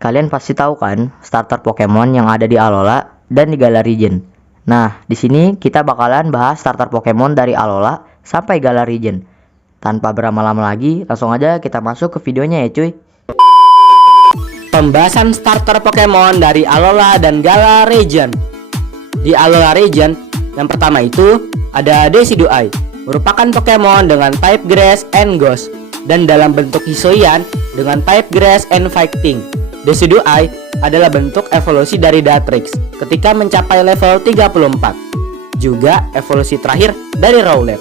kalian pasti tahu kan starter Pokemon yang ada di Alola dan di Galar Region. Nah, di sini kita bakalan bahas starter Pokemon dari Alola sampai Galar Region. Tanpa berlama-lama lagi, langsung aja kita masuk ke videonya ya cuy. Pembahasan starter Pokemon dari Alola dan Galar Region. Di Alola Region, yang pertama itu ada Decidueye, merupakan Pokemon dengan type Grass and Ghost, dan dalam bentuk Hisuian dengan type Grass and Fighting. Decidueye adalah bentuk evolusi dari Dartrix ketika mencapai level 34, juga evolusi terakhir dari Rowlet.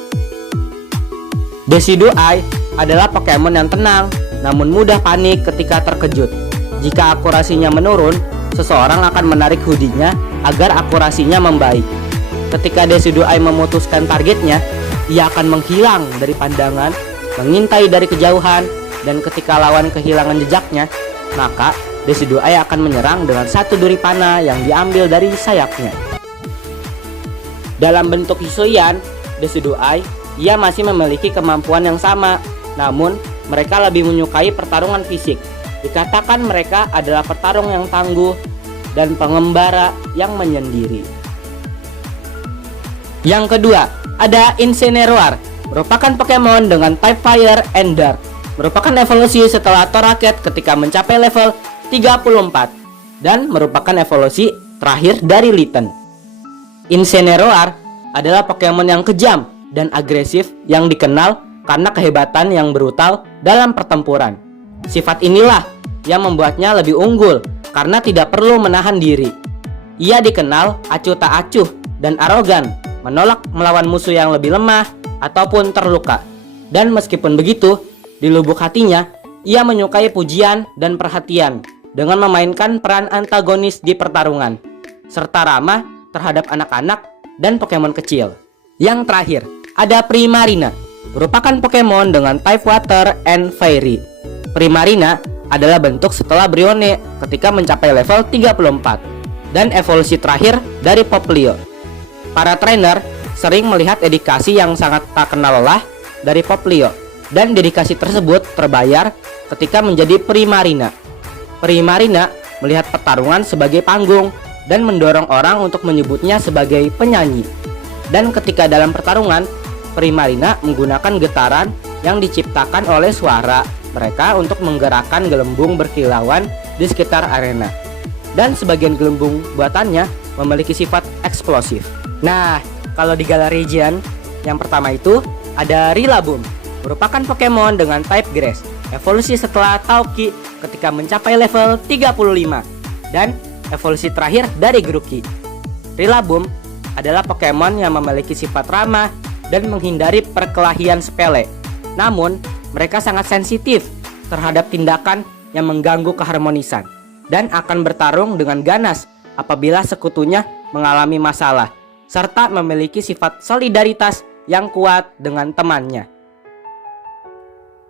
Decidueye adalah Pokemon yang tenang, namun mudah panik ketika terkejut. Jika akurasinya menurun, seseorang akan menarik hoodie-nya agar akurasinya membaik. Ketika Decidueye memutuskan targetnya, ia akan menghilang dari pandangan, mengintai dari kejauhan, dan ketika lawan kehilangan jejaknya, maka Decidueye akan menyerang dengan satu duri panah yang diambil dari sayapnya. Dalam bentuk Hisuian, Decidueye ia masih memiliki kemampuan yang sama, namun mereka lebih menyukai pertarungan fisik. Dikatakan mereka adalah petarung yang tangguh dan pengembara yang menyendiri. Yang kedua, ada Incineroar, merupakan Pokemon dengan type Fire and Dark, merupakan evolusi setelah Torracat ketika mencapai level 34 dan merupakan evolusi terakhir dari Litten. Incineroar adalah Pokemon yang kejam dan agresif yang dikenal karena kehebatan yang brutal dalam pertempuran. Sifat inilah yang membuatnya lebih unggul karena tidak perlu menahan diri. Ia dikenal acuh tak acuh dan arogan, menolak melawan musuh yang lebih lemah ataupun terluka. Dan meskipun begitu, di lubuk hatinya ia menyukai pujian dan perhatian dengan memainkan peran antagonis di pertarungan, serta ramah terhadap anak-anak dan Pokemon kecil. Yang terakhir, ada Primarina, merupakan Pokemon dengan type Water and Fairy. Primarina adalah bentuk setelah Brionne ketika mencapai level 34 dan evolusi terakhir dari Popplio. Para trainer sering melihat dedikasi yang sangat tak kenal lelah dari Popplio, dan dedikasi tersebut terbayar ketika menjadi Primarina. Primarina melihat pertarungan sebagai panggung dan mendorong orang untuk menyebutnya sebagai penyanyi. Dan ketika dalam pertarungan, Primarina menggunakan getaran yang diciptakan oleh suara mereka untuk menggerakkan gelembung berkilauan di sekitar arena. Dan sebagian gelembung buatannya memiliki sifat eksplosif. Nah, kalau di Galar Region, yang pertama itu ada Rillaboom, merupakan Pokemon dengan type Grass, evolusi setelah Tauki ketika mencapai level 35, dan evolusi terakhir dari Grookey. Rillaboom adalah Pokemon yang memiliki sifat ramah dan menghindari perkelahian sepele. Namun, mereka sangat sensitif terhadap tindakan yang mengganggu keharmonisan dan akan bertarung dengan ganas apabila sekutunya mengalami masalah, serta memiliki sifat solidaritas yang kuat dengan temannya.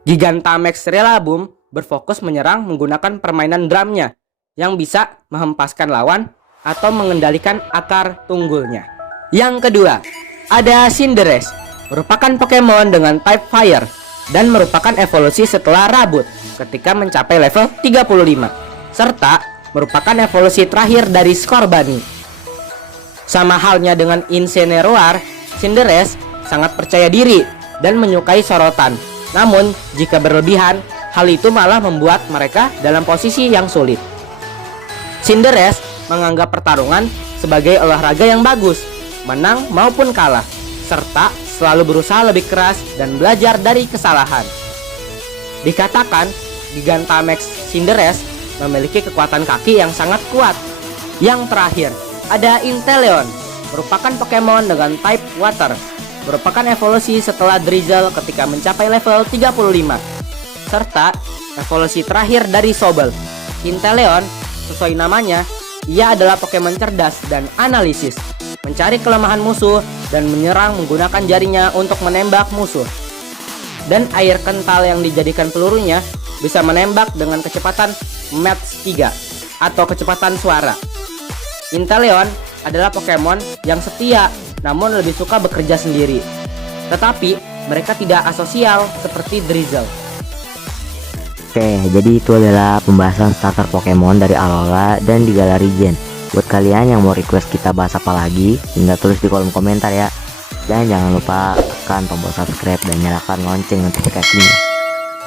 Gigantamax Rillaboom berfokus menyerang menggunakan permainan drumnya yang bisa menghempaskan lawan atau mengendalikan akar tunggulnya. Yang kedua, ada Cinderace, merupakan Pokemon dengan type Fire dan merupakan evolusi setelah Rabut ketika mencapai level 35, serta merupakan evolusi terakhir dari Scorbunny. Sama halnya dengan Incineroar, Cinderace sangat percaya diri dan menyukai sorotan. Namun, jika berlebihan, hal itu malah membuat mereka dalam posisi yang sulit. Cinderace menganggap pertarungan sebagai olahraga yang bagus, menang maupun kalah, serta selalu berusaha lebih keras dan belajar dari kesalahan. Dikatakan, Gigantamax Cinderace memiliki kekuatan kaki yang sangat kuat. Yang terakhir, ada Inteleon, merupakan Pokemon dengan type Water, merupakan evolusi setelah Drizzle ketika mencapai level 35, serta evolusi terakhir dari Sobble. Inteleon, sesuai namanya, ia adalah Pokemon cerdas dan analisis, mencari kelemahan musuh dan menyerang menggunakan jarinya untuk menembak musuh. Dan air kental yang dijadikan pelurunya bisa menembak dengan kecepatan Mach 3 atau kecepatan suara. Inteleon adalah Pokemon yang setia namun lebih suka bekerja sendiri. Tetapi mereka tidak asosial seperti Drizzle. Oke, jadi itu adalah pembahasan starter Pokemon dari Alola dan di Galarigen. Buat kalian yang mau request kita bahas apa lagi, tinggal tulis di kolom komentar ya. Dan jangan lupa tekan tombol subscribe dan nyalakan lonceng notifikasinya.